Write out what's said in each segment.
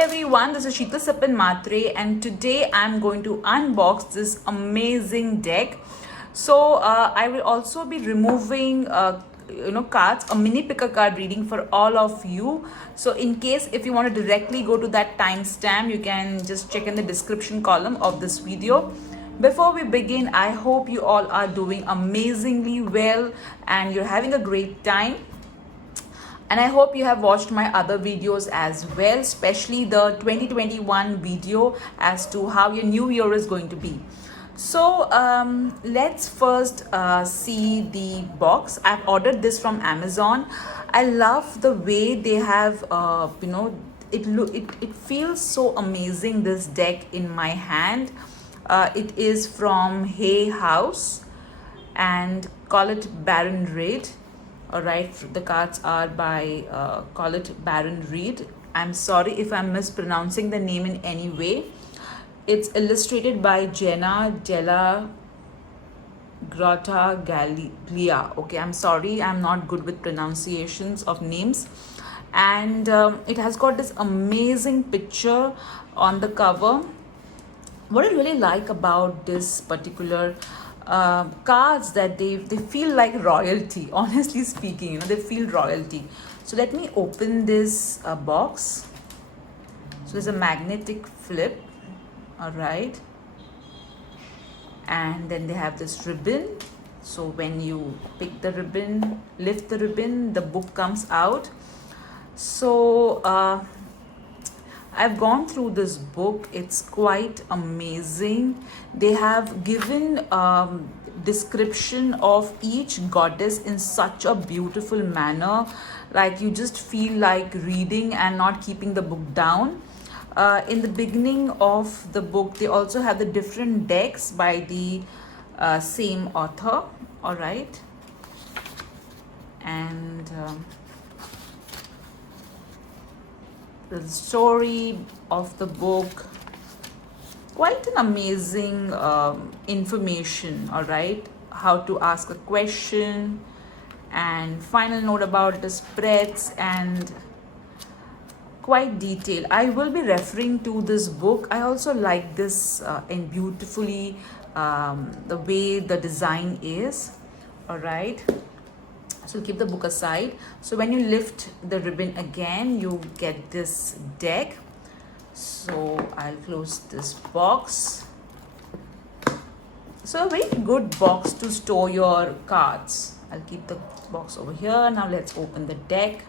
everyone, this is Sheetal Sapan Matre, and today I'm going to unbox this amazing deck. I will also be removing cards, a mini picker card reading for all of you. So in case if you want to directly go to that timestamp, you can just check in the description column of this video. Before we begin, I hope you all are doing amazingly well and you're having a great time. And I hope you have watched my other videos as well, especially the 2021 video as to how your new year is going to be. Let's first see the box. I've ordered this from Amazon. I love the way they have, it feels so amazing, this deck in my hand. It is from Hay House and call it Baron Reid. All right, the cards are by call it Baron Reid. I'm sorry if I'm mispronouncing the name in any way. It's illustrated by Jenna Della Grotta Gaglia. Okay, I'm sorry, I'm not good with pronunciations of names. And it has got this amazing picture on the cover. What I really like about this particular cards that they feel like royalty. Honestly speaking, they feel royalty. So let me open this box. So there's a magnetic flip. All right, and then they have this ribbon. So when you pick the ribbon, lift the ribbon, the book comes out. I've gone through this book. It's quite amazing. They have given description of each goddess in such a beautiful manner. Like you just feel like reading and not keeping the book down. In the beginning of the book, they also have the different decks by the same author. All right. And the story of the book, quite an amazing information. All right, how to ask a question, and final note about the spreads, and quite detailed. I will be referring to this book. I also like this and beautifully the way the design is. All right, so keep the book aside. So when you lift the ribbon again, you get this deck. So I'll close this box. So a very good box to store your cards. I'll keep the box over here. Now let's open the deck.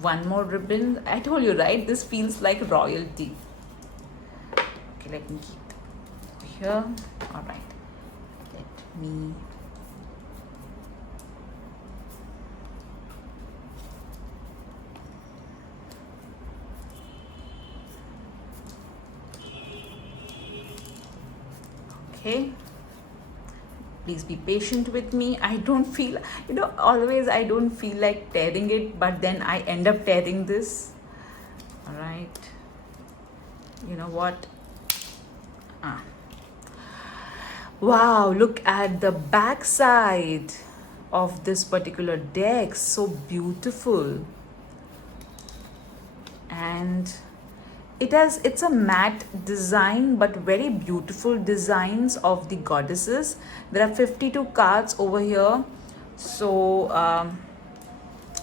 One more ribbon. I told you, right? This feels like royalty. Okay, let me keep it here. All right. Let me okay, please be patient with me. I don't feel, always I don't feel like tearing it, but then I end up tearing this. All right, you know what, wow, look at the back side of this particular deck. So beautiful. And it's a matte design, but very beautiful designs of the goddesses. There are 52 cards over here. So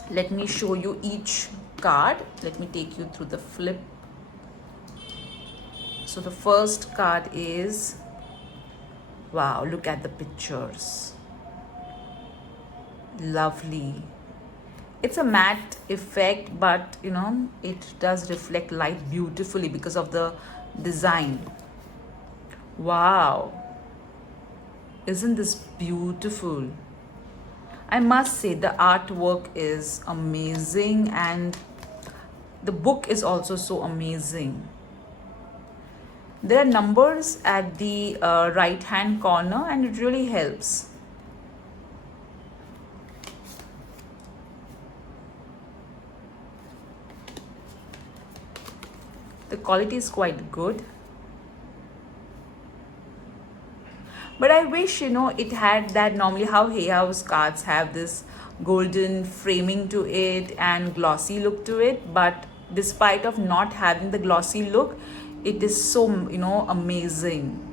let me show you each card. Let me take you through the flip. So the first card is, wow, look at the pictures. Lovely. It's a matte effect, but it does reflect light beautifully because of the design. Wow, isn't this beautiful? I must say the artwork is amazing, and the book is also so amazing. There are numbers at the right hand corner, and it really helps. The quality is quite good. But I wish, it had that, normally how Hay House cards have this golden framing to it and glossy look to it, but despite of not having the glossy look, it is so, amazing.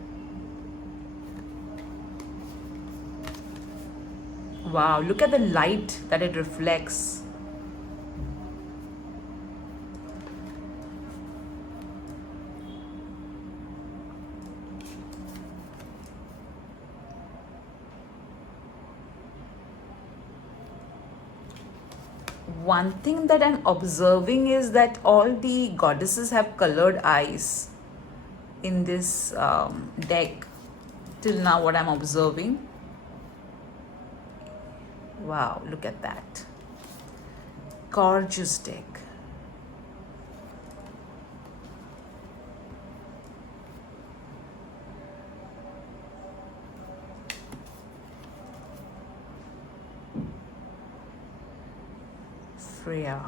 Wow, look at the light that it reflects. One thing that I'm observing is that all the goddesses have colored eyes in this deck. Till now, what I'm observing. Wow, look at that. Gorgeous deck. Freya.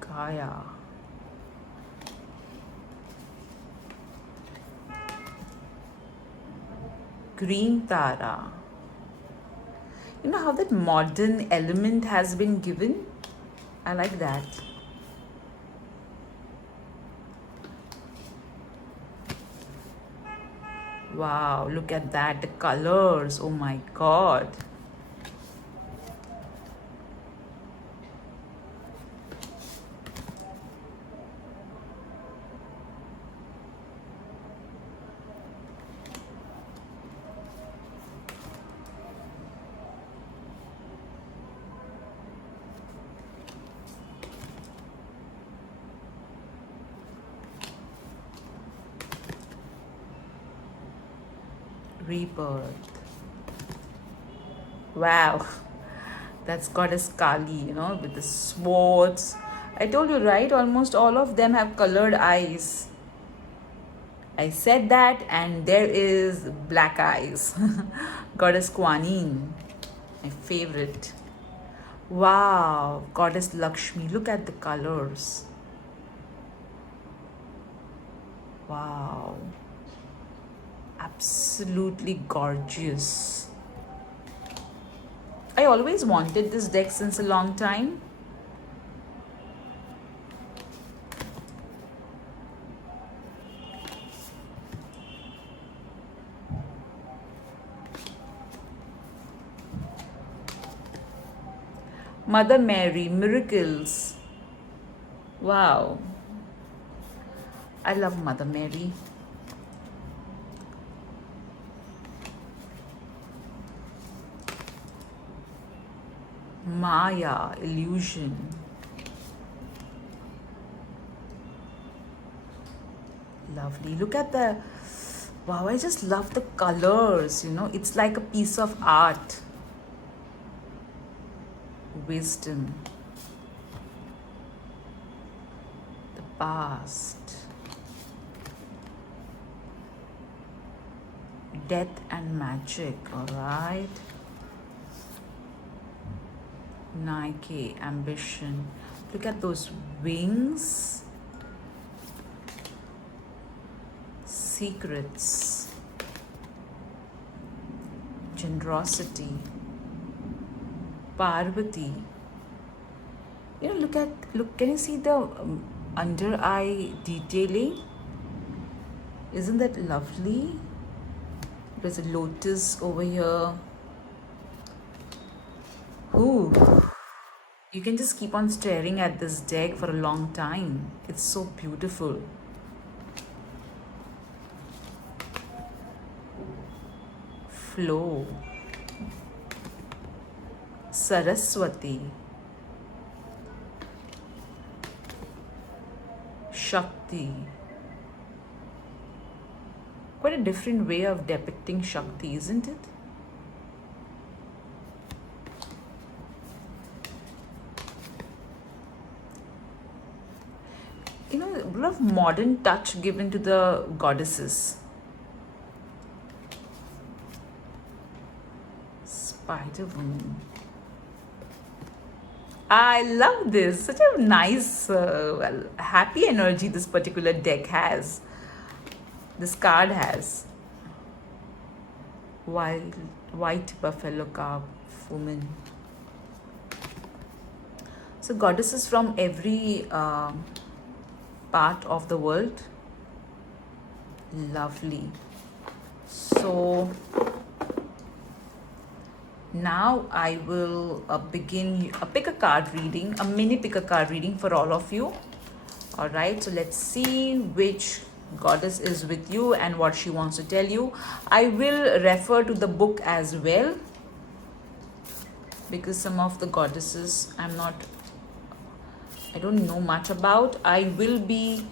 Gaia. Green Tara. You know how that modern element has been given? I like that. Wow, look at that. The colors. Oh my god. Rebirth. Wow, that's goddess Kali, with the swords. I told you, right? Almost all of them have colored eyes. I said that, and there is black eyes. Goddess Kuan Yin, my favorite. Wow, Goddess Lakshmi. Look at the colors. Wow. Absolutely gorgeous. I always wanted this deck since a long time. Mother Mary, miracles. Wow. I love Mother Mary. Maya, illusion. Lovely. Look at the, wow, I just love the colors, it's like a piece of art. Wisdom. The past. Death and magic, alright. Nike, ambition. Look at those wings. Secrets. Generosity. Parvati. Look, can you see the under eye detailing? Isn't that lovely? There's a lotus over here. Ooh. You can just keep on staring at this deck for a long time. It's so beautiful. Flow. Saraswati. Shakti. Quite a different way of depicting Shakti, isn't it? A lot of modern touch given to the goddesses. Spider-Woman. I love this. Such a nice, happy energy this particular deck has. This card has. wild white buffalo calf woman. So goddesses from every part of the world. Lovely. So now I will begin pick a card reading, a mini pick a card reading for all of you. All right, so let's see which goddess is with you and what she wants to tell you. I will refer to the book as well, because some of the goddesses I don't know much about. I will be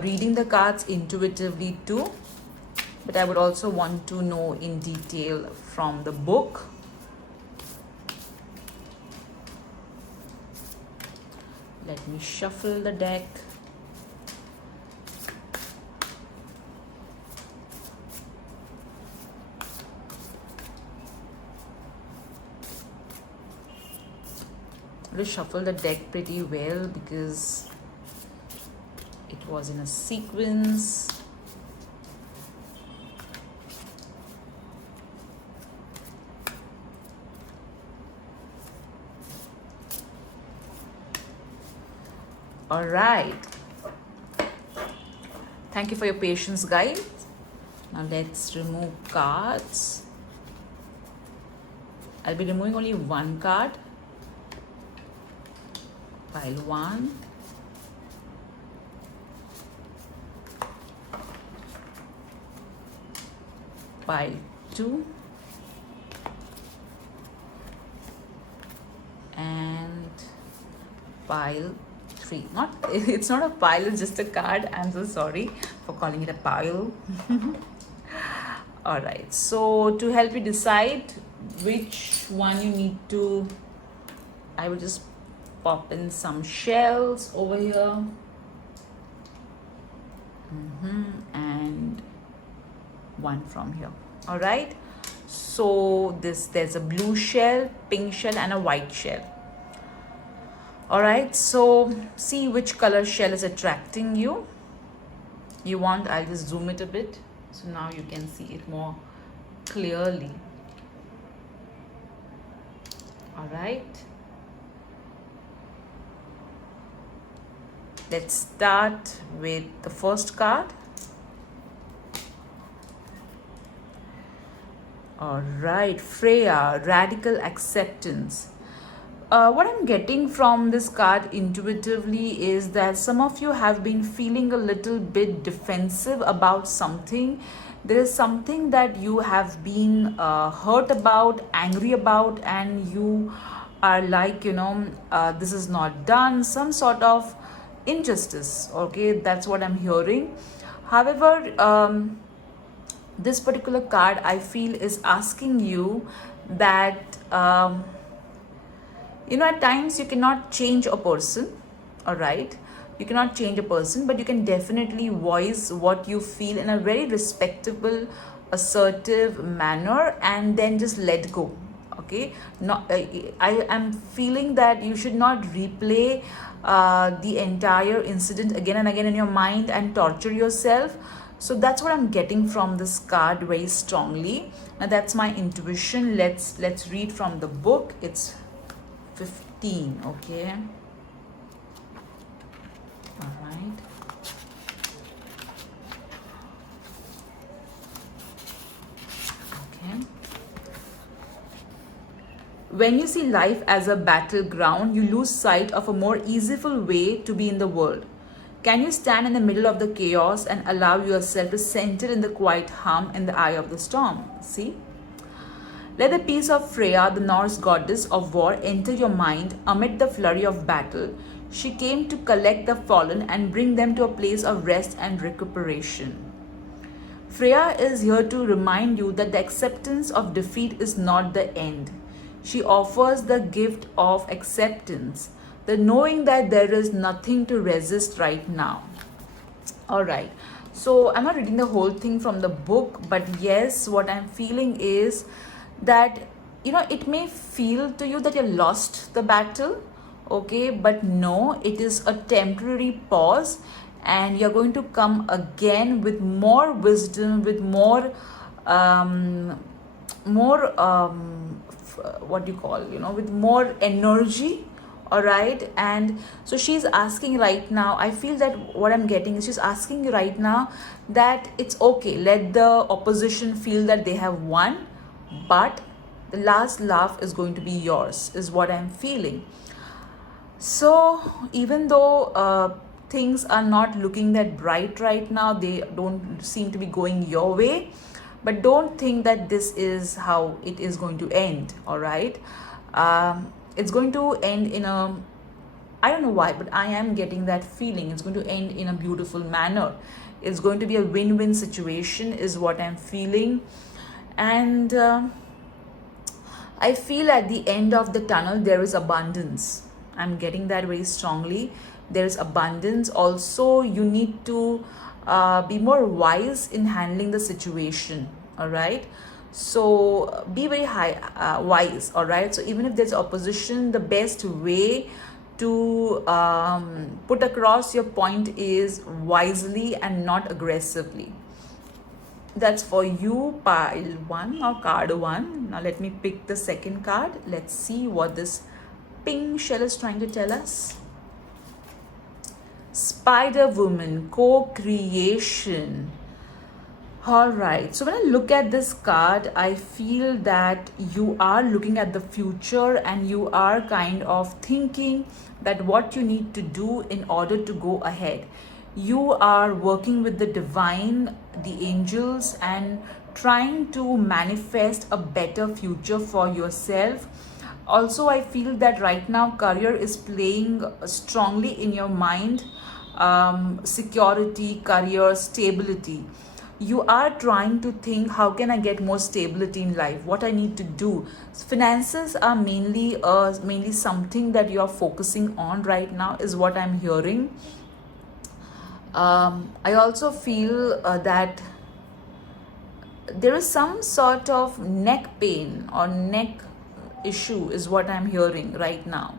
reading the cards intuitively too, but I would also want to know in detail from the book. Let me shuffle the deck. I will shuffle the deck pretty well because it was in a sequence. All right. Thank you for your patience, guys. Now let's remove cards. I'll be removing only one card. Pile 1. Pile 2. And pile 3. It's not a pile, it's just a card. I'm so sorry for calling it a pile. All right, so to help you decide which one you need to, I will just pop in some shells over here. And one from here. All right, so there's a blue shell, pink shell, and a white shell. All right, so see which color shell is attracting you. I'll just zoom it a bit so now you can see it more clearly. All right, let's start with the first card. All right, Freya, radical acceptance. What I'm getting from this card intuitively is that some of you have been feeling a little bit defensive about something. There is something that you have been hurt about, angry about, and you are like, this is not done, some sort of injustice. Okay, that's what I'm hearing. However, this particular card I feel is asking you that at times you cannot change a person. All right, you cannot change a person, but you can definitely voice what you feel in a very respectable, assertive manner, and then just let go. Okay, I am feeling that you should not replay the entire incident again and again in your mind and torture yourself. So that's what I'm getting from this card very strongly. Now that's my intuition. Let's read from the book. It's 15. Okay, all right. Okay, when you see life as a battleground, you lose sight of a more easeful way to be in the world. Can you stand in the middle of the chaos and allow yourself to center in the quiet hum in the eye of the storm? See? Let the peace of Freya, the Norse goddess of war, enter your mind amid the flurry of battle. She came to collect the fallen and bring them to a place of rest and recuperation. Freya is here to remind you that the acceptance of defeat is not the end. She offers the gift of acceptance, the knowing that there is nothing to resist right now. All right, so I'm not reading the whole thing from the book, but yes, what I'm feeling is that it may feel to you that you lost the battle. Okay, but no, it is a temporary pause, and you're going to come again with more wisdom, with more more what do you call, with more energy. All right, and so she's asking right now, I feel that what I'm getting is she's asking you right now that it's okay, let the opposition feel that they have won, but the last laugh is going to be yours, is what I'm feeling. So even though things are not looking that bright right now, they don't seem to be going your way, but don't think that this is how it is going to end. All right, it's going to end in a, I don't know why, but I am getting that feeling it's going to end in a beautiful manner. It's going to be a win-win situation, is what I'm feeling. And I feel at the end of the tunnel there is abundance. I'm getting that very strongly. There's abundance. Also, you need to be more wise in handling the situation. All right. So be very wise. All right. So even if there's opposition, the best way to put across your point is wisely and not aggressively. That's for you, pile 1 or card 1. Now let me pick the second card. Let's see what this pink shell is trying to tell us. Spider Woman, co-creation. All right, so when I look at this card, I feel that you are looking at the future and you are kind of thinking that what you need to do in order to go ahead. You are working with the divine, the angels, and trying to manifest a better future for yourself. Also, I feel that right now career is playing strongly in your mind. Security, career, stability. You are trying to think, how can I get more stability in life, what I need to do. Finances are mainly something that you are focusing on right now, is what I'm hearing. I also feel that there is some sort of neck pain or neck issue, is what I'm hearing right now.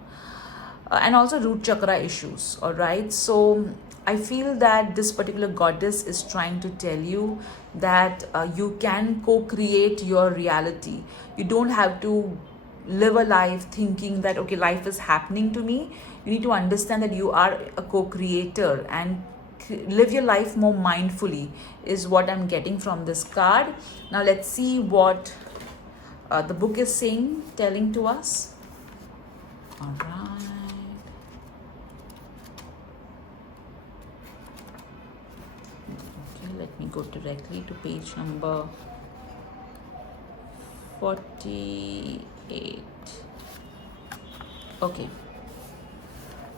And also root chakra issues. All right, so I feel that this particular goddess is trying to tell you that you can co-create your reality. You don't have to live a life thinking that, okay, life is happening to me. You need to understand that you are a co-creator and live your life more mindfully, is what I'm getting from this card. Now let's see what the book is saying, telling to us. All right. Okay, let me go directly to page number 48. Okay.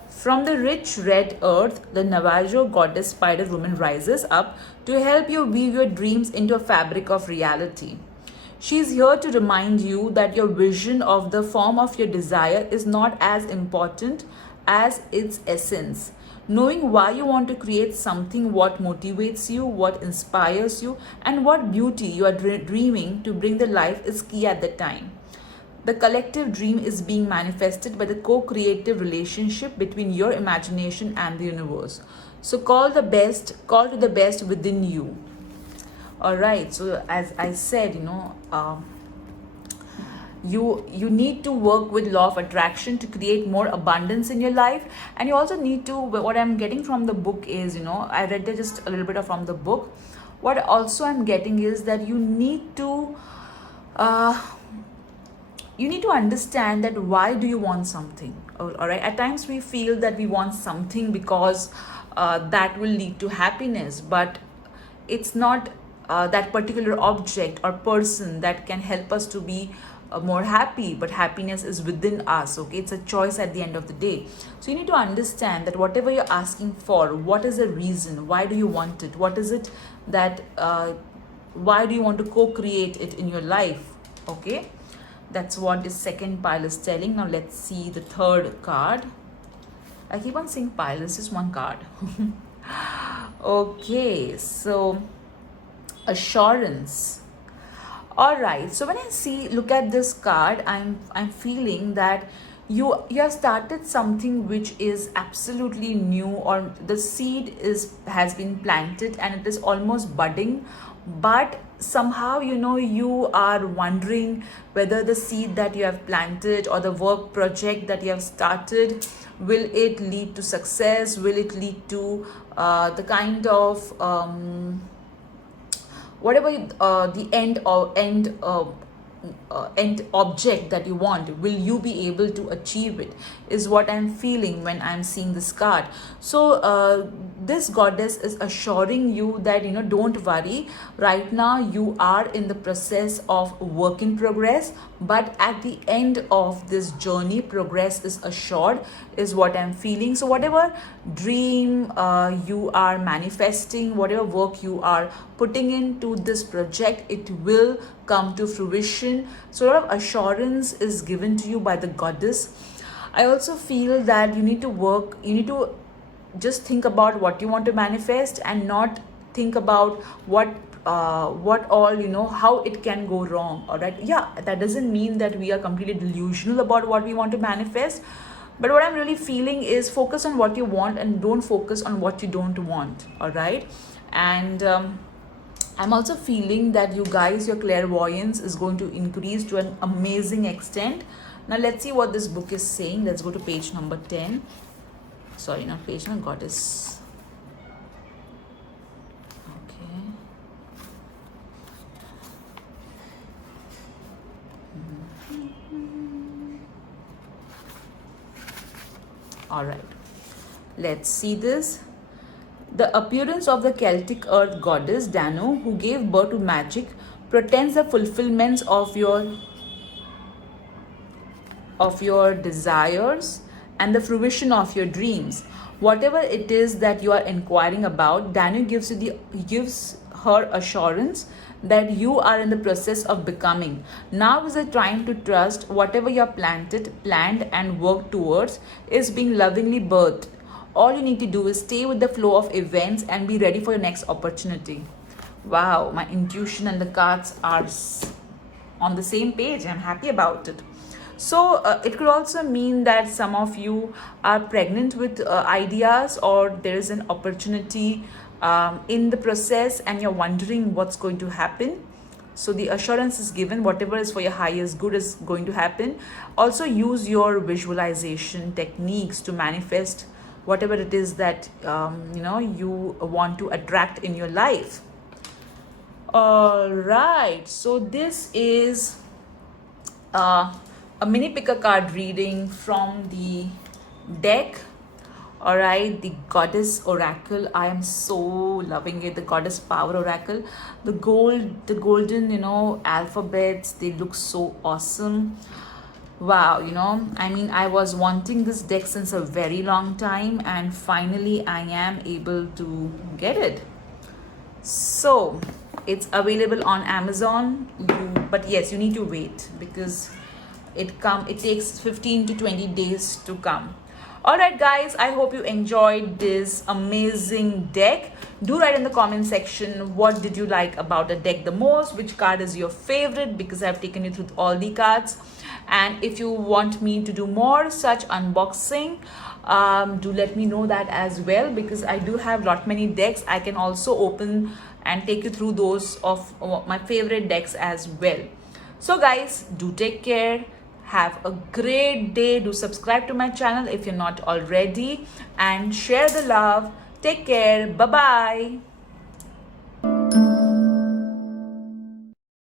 From the rich red earth, the Navajo goddess Spider Woman rises up to help you weave your dreams into a fabric of reality. She is here to remind you that your vision of the form of your desire is not as important as its essence. Knowing why you want to create something, what motivates you, what inspires you, and what beauty you are dreaming to bring to life is key at the time. The collective dream is being manifested by the co-creative relationship between your imagination and the universe. So call to the best within you. All right, so as I said, you need to work with law of attraction to create more abundance in your life. And you also need to, what I'm getting from the book is, I read just a little bit from the book. What also I'm getting is that you need to understand that why do you want something. All right, at times we feel that we want something because that will lead to happiness, but it's not that particular object or person that can help us to be more happy, but happiness is within us. Okay, it's a choice at the end of the day. So you need to understand that whatever you're asking for, what is the reason, why do you want it, what is it that why do you want to co-create it in your life. Okay, that's what the second pile is telling. Now let's see the third card. I keep on saying pile, this is one card. Okay, so assurance. All right, so when I look at this card, I'm feeling that you have started something which is absolutely new, or the seed is has been planted and it is almost budding, but somehow you are wondering whether the seed that you have planted or the work project that you have started, will it lead to success, will it lead to the kind of whatever the end object that you want, will you be able to achieve it, is what I'm feeling when I'm seeing this card. So this goddess is assuring you that don't worry, right now you are in the process of work in progress, but at the end of this journey progress is assured, is what I'm feeling. So whatever dream you are manifesting, whatever work you are putting into this project, it will come to fruition. So a lot of assurance is given to you by the goddess. I also feel that you need to just think about what you want to manifest and not think about what all how it can go wrong. All right, yeah, that doesn't mean that we are completely delusional about what we want to manifest, but what I'm really feeling is focus on what you want and don't focus on what you don't want. All right, and I'm also feeling that you guys, your clairvoyance is going to increase to an amazing extent. Now let's see what this book is saying. Let's go to page number 10. Sorry, not page, not goddess. Okay. All right. Let's see this. The appearance of the Celtic earth goddess Danu, who gave birth to magic, portends the fulfillments of your desires and the fruition of your dreams. Whatever it is that you are inquiring about, Danu gives her assurance that you are in the process of becoming. Now is the time to trust whatever you have planned and worked towards is being lovingly birthed. All you need to do is stay with the flow of events and be ready for your next opportunity. Wow, my intuition and the cards are on the same page. I'm happy about it. So it could also mean that some of you are pregnant with ideas, or there is an opportunity in the process and you're wondering what's going to happen. So the assurance is given, whatever is for your highest good is going to happen. Also use your visualization techniques to manifest whatever it is that you want to attract in your life. All right, so this is a mini pick a card reading from the deck. All right, the goddess oracle, I am so loving it. The goddess power oracle, the golden alphabets, they look so awesome. Wow, I mean, I was wanting this deck since a very long time, and finally I am able to get it. So it's available on Amazon, but yes, you need to wait because it takes 15 to 20 days to come. All right guys, I hope you enjoyed this amazing deck. Do write in the comment section what did you like about the deck the most, which card is your favorite, because I've taken you through all the cards. And if you want me to do more such unboxing, do let me know that as well, because I do have lot many decks. I can also open and take you through those of my favorite decks as well. So guys, do take care. Have a great day. Do subscribe to my channel if you're not already, and share the love. Take care. Bye bye.